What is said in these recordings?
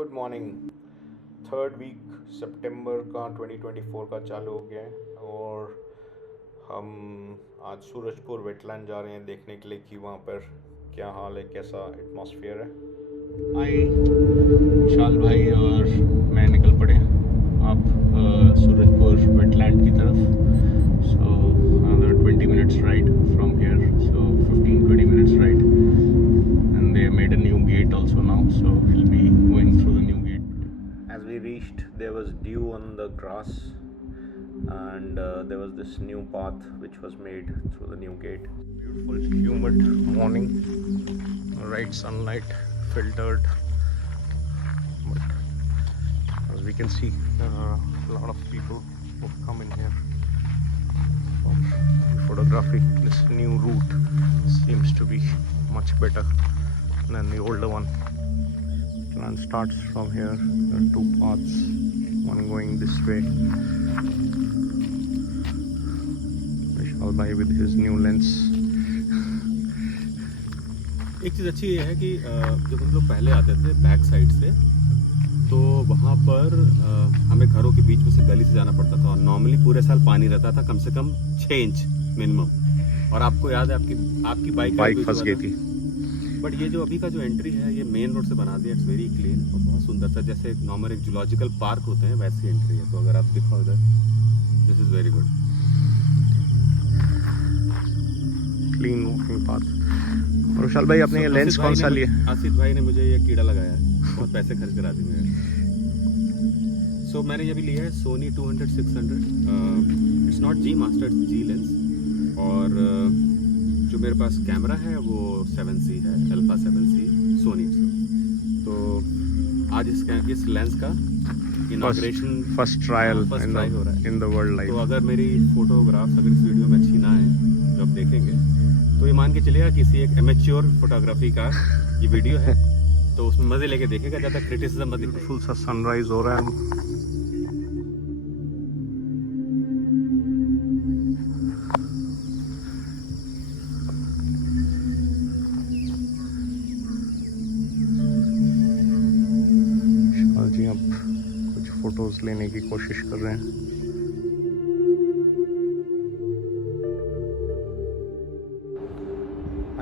Good morning. Third week सितंबर का 2024 का चालू हो गया है और हम आज सूरजपुर वेटलैंड जा रहे हैं देखने के लिए कि वहाँ पर क्या हाल है, कैसा एटमॉस्फेयर है। आई विशाल भाई और मैं निकल पड़े आप सूरजपुर वेटलैंड की तरफ। सो another 20 minutes ride from here, so 15-20 minutes ride, and they made a new gate also now, so we'll be going through the new gate. As we reached, there was dew on the grass, and there was this new path which was made through the new gate. Beautiful humid morning, right sunlight filtered, but as we can see there are a lot of people who come in here for photography. This new route seems to be much better than the older one. Plan starts from here. There are two paths, one going this way. Vishal bhai with his new lens. एक चीज़ अच्छी ये है कि जब हम लोग पहले आते थे बैक साइड से, तो वहाँ पर हमें घरों के बीच में से गली से जाना पड़ता था और नॉर्मली पूरे साल पानी रहता था, कम से कम 6 इंच मिनिमम। और आपको याद है आपकी बाइक फंस गई थी। बट ये जो अभी का जो एंट्री है ये मेन रोड से बना दिया। इट्स वेरी क्लीन और बहुत सुंदर सा, जैसे नॉर्मल एक जूलॉजिकल पार्क होते हैं वैसी एंट्री है। तो अगर आप दिखाओ इधर, this is very good, clean walking path. और विशाल भाई आपने ये लेंस कौन सा लिया? आसिफ भाई ने मुझे ये कीड़ा लगाया है, बहुत पैसे खर्च करा दी मेरे। सो मैंने ये भी लिया है Sony 200-600। It's not G master, it's G lens. और जो मेरे पास कैमरा है वो 7C है, अल्फा 7C सोनी। तो आज इस लेंस का इनॉग्रेशन फर्स्ट ट्रायल हो रहा है इन द वर्ल्ड लाइफ। तो अगर मेरी फोटोग्राफ्स अगर इस वीडियो में अच्छी ना आए जो आप देखेंगे, तो ये मान के चलिएगा किसी एक एमेच्योर फोटोग्राफी का ये वीडियो है, तो उसमें मजे लेके देखेगा, ज़्यादा क्रिटिसिज्म मत दिखाइए। ब्यूटीफुल सा सनराइज हो रहा है। विशाल जी अब कुछ फोटोज लेने की कोशिश कर रहे हैं।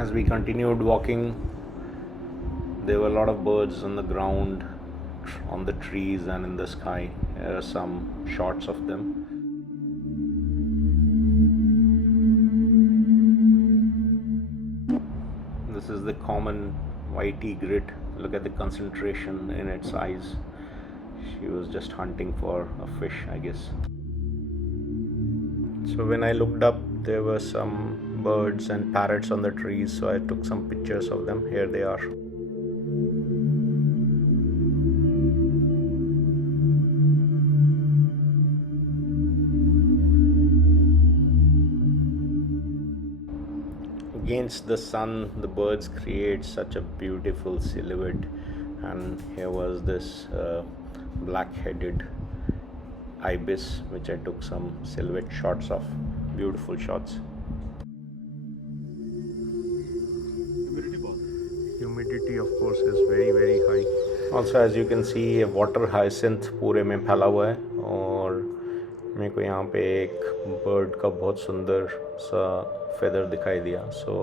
As we continued walking, there were a lot of birds on the ground, on the trees, and in the sky. There are some shots of them. This is the common white egret. Look at the concentration in its eyes. She was just hunting for a fish, I guess. So when I looked up, there were some birds and parrots on the trees, so I took some pictures of them. Here they are. Against the sun, the birds create such a beautiful silhouette, and here was this black-headed ibis, which I took some silhouette shots of. Beautiful shots. Humidity of course is very high. Also as you can see, a water hyacinth पूरे में फैला हुआ है और मेरे को यहाँ पे एक बर्ड का बहुत सुंदर सा feather दिखाई दिया. So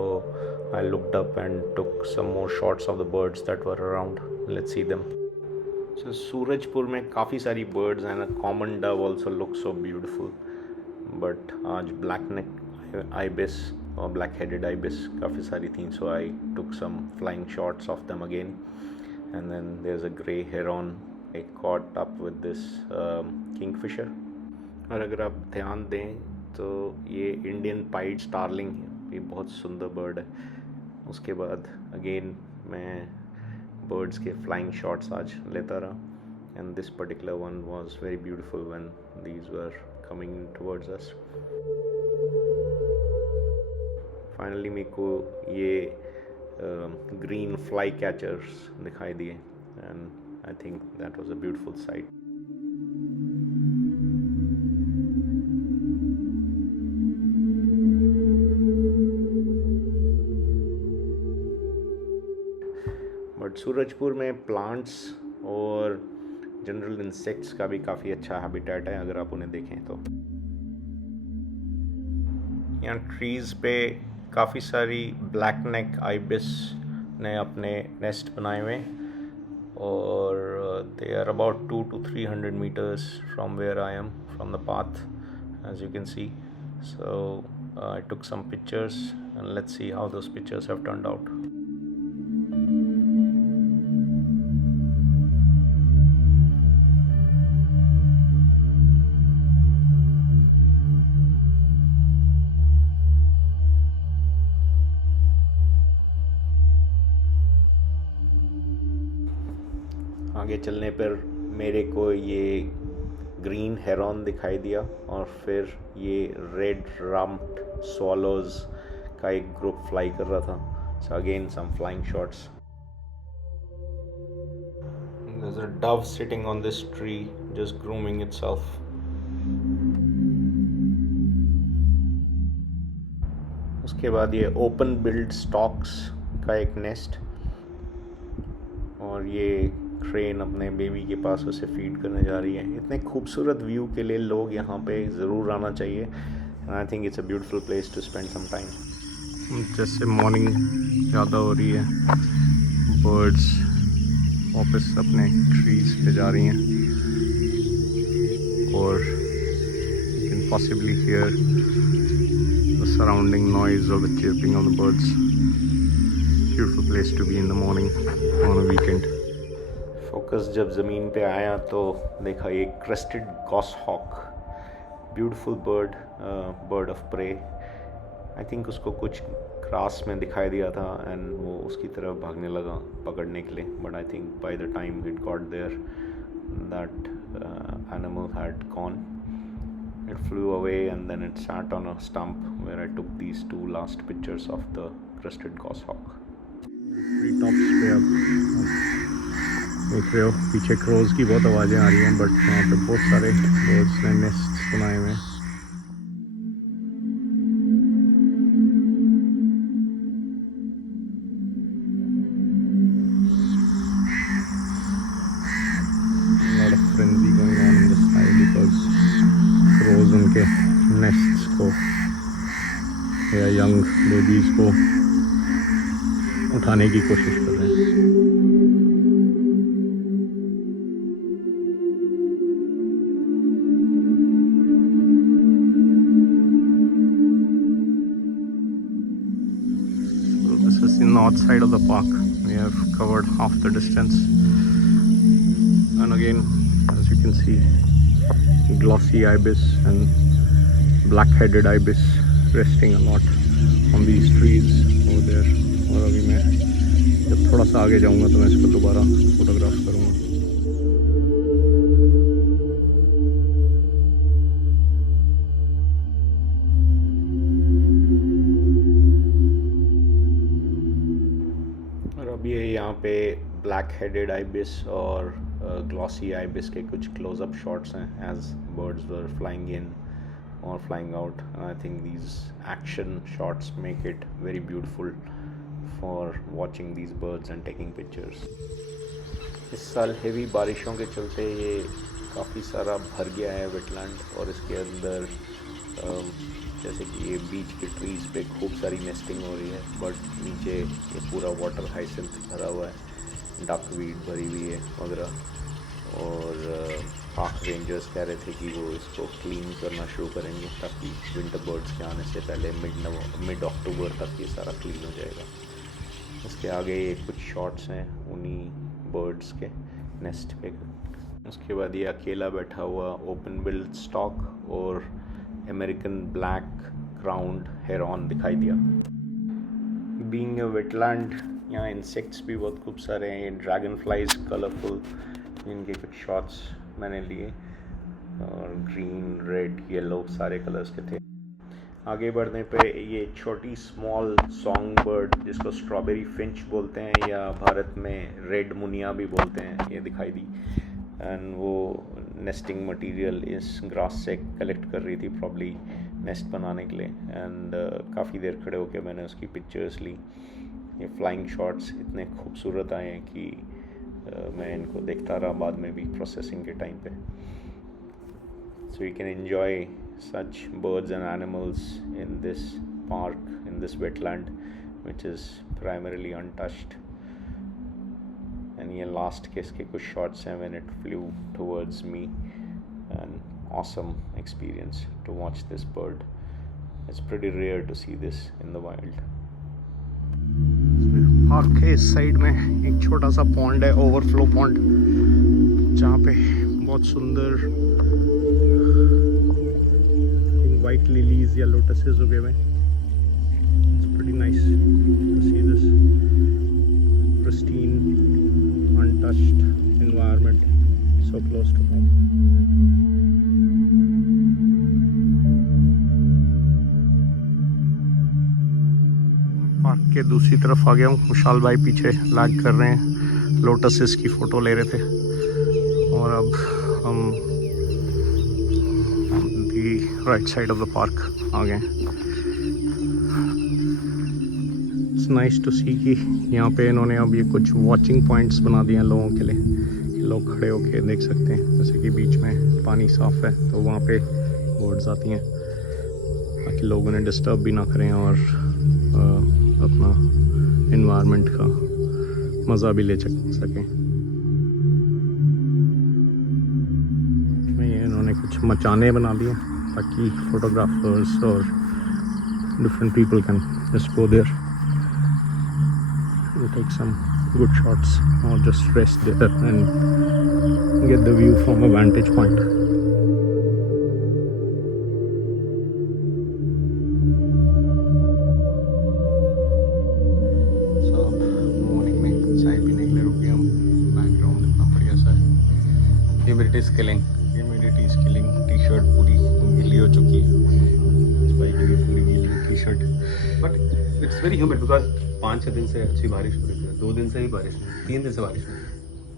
I looked up and took some more shots of the birds that were around. Let's see them. So Surajpur में काफ़ी सारी birds and a common dove also looks so beautiful. But आज black neck ibis और black headed ibis काफ़ी सारी थी, so I took some flying shots of them again. And then there's a grey heron. I caught up with this kingfisher. और अगर आप ध्यान दें तो ये इंडियन पाइड स्टारलिंग है, ये बहुत सुंदर बर्ड है। उसके बाद अगेन मैं बर्ड्स के फ्लाइंग शॉट्स आज लेता रहा, and this particular one was very beautiful when these were coming towards us. Finally मेरे को ये ग्रीन फ्लाई कैचर्स दिखाई दिए, and I think that was a beautiful sight. But Surajpur में प्लांट्स और जनरल इंसेक्ट्स का भी काफ़ी अच्छा हैबिटेट है अगर आप उन्हें देखें तो। यहाँ ट्रीज़ पे काफ़ी सारी ब्लैक नेक आइबिस ने अपने नेस्ट बनाए हुए और they are about 200 to 300 meters from where I am, from the path, as you can see. So I took some pictures and let's see how those pictures have turned out. आगे चलने पर मेरे को ये green heron दिखाई दिया और फिर ये रेड रम्प्ड स्वॉलोज का एक ग्रुप फ्लाई कर रहा था. So again some flying shots. There's a dove sitting on this tree just grooming itself. उसके बाद ये ओपन बिल्ड स्टॉक्स का एक नेस्ट और ये क्रेन अपने बेबी के पास उसे फीड करने जा रही है. इतने खूबसूरत व्यू के लिए लोग यहाँ पे ज़रूर आना चाहिए. And I think it's a beautiful place to spend some time. जैसे मॉर्निंग ज़्यादा हो रही है, बर्ड्स वापस अपने ट्रीज पे जा रही हैं और you can possibly hear the surrounding noise of the chirping of the birds. Beautiful place to be in the morning on a weekend. Focus जब ज़मीन पे आया तो देखा ये crested goshawk, beautiful bird, bird of prey. I think उसको कुछ grass में दिखाई दिया था एंड वो उसकी तरफ भागने लगा पकड़ने के लिए. But I think by the time it got there that animal had gone. It flew away and then it sat on a stump where I took these two last pictures of the crested goshawk. Tree tops पे अब देख रहे हो पीछे crows की बहुत आवाज़ें आ रही हैं, बट यहाँ पे बहुत सारे बर्ड्स ने नेस्ट बनाए हुए हैं. lot of frenzy going on in the sky because crows उनके nests को या young babies को उठाने की कोशिश कर रहे हैं. So this is the north side of the park. We have covered half the distance. And again, as you can see, glossy ibis and black-headed ibis resting a lot on these trees over there. और अभी मैं जब थोड़ा सा आगे जाऊंगा तो मैं इसको दोबारा फोटोग्राफ करूंगा. और अब ये यहाँ पे black-headed ibis और glossy ibis के कुछ close-up shots हैं as birds were flying in or flying out. I think these action shots make it very beautiful for watching these birds and taking pictures. इस साल हेवी बारिशों के चलते ये काफ़ी सारा भर गया है वेटलैंड और इसके अंदर जैसे कि ये बीच के ट्रीज़ पे खूब सारी नेस्टिंग हो रही है, बट नीचे ये पूरा वाटर हाइसिंथ भरा हुआ है, डकवीड भरी हुई है वगैरह. और पार्क रेंजर्स कह रहे थे कि वो इसको क्लीन करना शुरू करेंगे ताकि विंटर बर्ड्स के आने से पहले मिड अक्टूबर तक ये सारा क्लीन हो जाएगा. इसके आगे ये कुछ शॉट्स हैं उन्हीं बर्ड्स के नेस्ट पे. उसके बाद ये अकेला बैठा हुआ ओपन बिल्ड स्टॉक और अमेरिकन ब्लैक क्राउन्ड हेरॉन दिखाई दिया. बीइंग अ वेटलैंड यहाँ इंसेक्ट्स भी बहुत खूब सारे हैं. ये ड्रैगन फ्लाइज कलरफुल, इनके कुछ शॉट्स मैंने लिए और ग्रीन, रेड, येलो सारे कलर्स के थे. आगे बढ़ने पे ये छोटी स्मॉल सॉन्ग बर्ड जिसको स्ट्रॉबेरी फिंच बोलते हैं या भारत में रेड मुनिया भी बोलते हैं, ये दिखाई दी. एंड वो नेस्टिंग मटेरियल इस ग्रास से कलेक्ट कर रही थी प्रॉब्ली नेस्ट बनाने के लिए. एंड काफ़ी देर खड़े होकर मैंने उसकी पिक्चर्स ली. ये फ्लाइंग शॉट्स इतने खूबसूरत आए हैं कि मैं इनको देखता रहा बाद में भी प्रोसेसिंग के टाइम पे. So you can enjoy such birds and animals in this park, in this wetland, which is primarily untouched. And ये last के इसके कुछ shots हैं when it flew towards me. An awesome experience to watch this bird. It's pretty rare to see this in the wild. Park के इस side में एक छोटा सा पॉन्ड है, ओवरफ्लो पॉन्ड, जहाँ पे बहुत सुंदर वाइट लिलीज या लोटसेस उगे हुए. It's pretty nice to see this pristine, untouched environment so close to home. Park के दूसरी तरफ आ गया हूँ. विशाल भाई पीछे लैग कर रहे हैं, लोटसेस की फ़ोटो ले रहे थे. और अब हम the right side of the park आ गए. इट्स नाइस टू सी कि यहाँ पे इन्होंने अब ये कुछ वॉचिंग पॉइंट्स बना दिए हैं लोगों के लिए. लोग खड़े होके देख सकते हैं, जैसे कि बीच में पानी साफ़ है तो वहाँ पे बोर्ड्स आती हैं ताकि लोग उन्हें डिस्टर्ब भी ना करें और अपना इन्वायरमेंट का मज़ा भी ले सकें. ये इन्होंने कुछ मचाने बना लिए ताकि फोटोग्राफर्स और different people can just go there and take some good shots or just rest there and get the view from a vantage point. Humidity is killing. T-shirt पूरी गीली हो चुकी है. बाइक की पूरी गीली t-shirt. But it's very humid because 5-6 दिन से अच्छी बारिश हो रही है. 2 दिन से ही बारिश नहीं, 3 दिन से बारिश नहीं.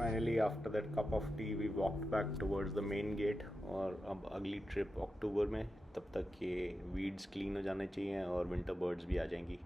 Finally, after that cup of tea, we walked back towards the main gate. और अब अगली ट्रिप अक्टूबर में, तब तक ये वीड्स क्लीन हो जाने चाहिए और विंटर बर्ड्स भी आ जाएंगी.